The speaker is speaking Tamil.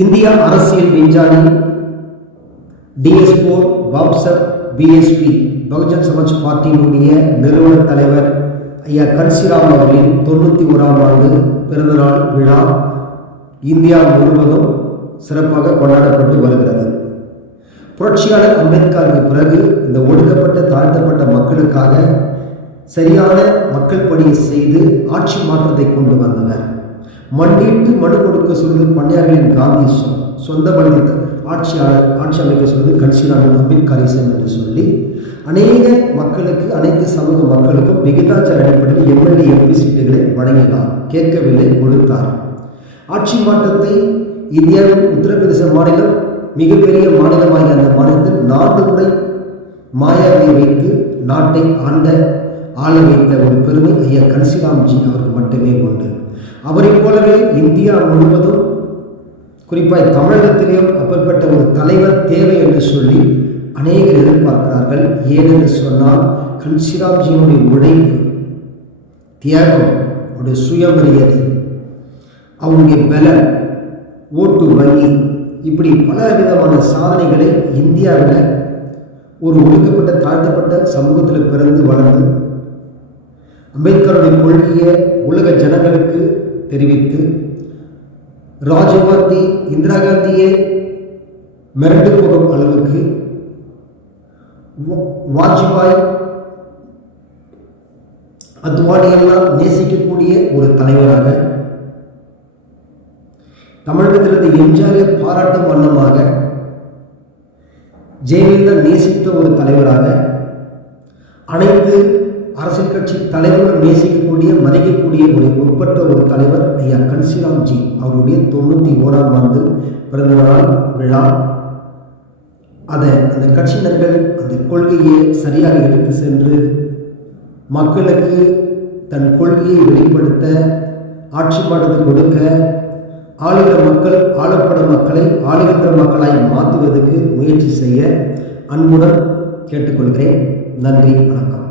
இந்திய அரசியல் விஞ்ஞானி DS4 வாம்சப் BSP பகுஜன் சமாஜ் பார்ட்டியினுடைய நிறுவன தலைவர் ஐயா கன்சிராம் அவர்களின் 91ஆம் ஆண்டு பிறந்தநாள் விழா இந்தியா முழுவதும் சிறப்பாக கொண்டாடப்பட்டு வருகிறது. புரட்சியாளர் அம்பேத்கருக்கு பிறகு இந்த ஒடுக்கப்பட்ட தாழ்த்தப்பட்ட மக்களுக்காக சரியான மக்கள் பணியை செய்து ஆட்சி மாற்றத்தை கொண்டு வந்தவர். மண்டிட்டு மனு கொடுக்க சொல்வது பண்ணையார்களின் காந்தி, சொந்த பலத்தை ஆட்சி அமைக்க சொல்வது கன்சிராம் அம்பேத்கரிசம் என்று சொல்லி அநேக மக்களுக்கு, அனைத்து சமூக மக்களுக்கும் விகிதாச்சார அடிப்படையில் MLA MP சீட்டுகளை வழங்கினார். கேட்கவில்லை, கொடுத்தார். ஆட்சி மாற்றத்தை இந்தியாவின் உத்தரப்பிரதேச மாநிலம் மிகப்பெரிய மாநிலமாகிய அந்த மாநிலத்தில் 4 முறை மாயாவியை வைத்து நாட்டை ஆள வைத்த ஒரு பெருமை ஐயா கன்சிராம்ஜி அவருக்கு மட்டுமே உண்டு. அவரை போலவே இந்தியா முழுவதும் குறிப்பாக தமிழகத்திலேயும் அப்பற்பட்ட ஒரு தலைவர் தேவை என்று சொல்லி அநேகர் எதிர்பார்க்கிறார்கள். ஏனென்று சொன்னால் கன்சிராம்ஜியினுடைய உழைப்பு, தியாகம், அவருடைய சுயமரியாதை, அவருடைய பலம், ஓட்டு வங்கி, இப்படி பல விதமான சாதனைகளை இந்தியாவில் ஒரு ஒடுக்கப்பட்ட தாழ்த்தப்பட்ட சமூகத்தில் பிறந்து வளர்ந்து அம்பேத்கருடைய கொள்கையை உலக ஜனங்களுக்கு தெரிவித்து ராஜீவ்காந்தி, இந்திரா காந்தியே மிரண்டு போகும் அளவுக்கு, வாஜ்பாய், அத்வானியெல்லாம் நேசிக்கக்கூடிய ஒரு தலைவராக, தமிழகத்திலிருந்து எம்ஜிஆரை பாராட்டும் வண்ணமாக, ஜெயலலிதா நேசித்த ஒரு தலைவராக, அனைத்து அரசியல் கட்சி தலைவர்கள் நேசிக்கக்கூடிய, மதிக்கக்கூடிய ஒரு உட்பட்ட ஒரு தலைவர் ஐயா கன்சிராம்ஜி அவருடைய 91ஆம் ஆண்டு பிறந்தநாள் விழா. அந்த கட்சியினர்கள் அந்த கொள்கையை சரியாக எடுத்து சென்று மக்களுக்கு தன் கொள்கையை வெளிப்படுத்த, ஆட்சி மாற்றத்தை கொடுக்க, ஆளுகிற மக்கள் ஆளப்படும் மக்களை ஆளுகின்ற மக்களாய் மாற்றுவதற்கு முயற்சி செய்ய அன்புடன் கேட்டுக்கொள்கிறேன். நன்றி, வணக்கம்.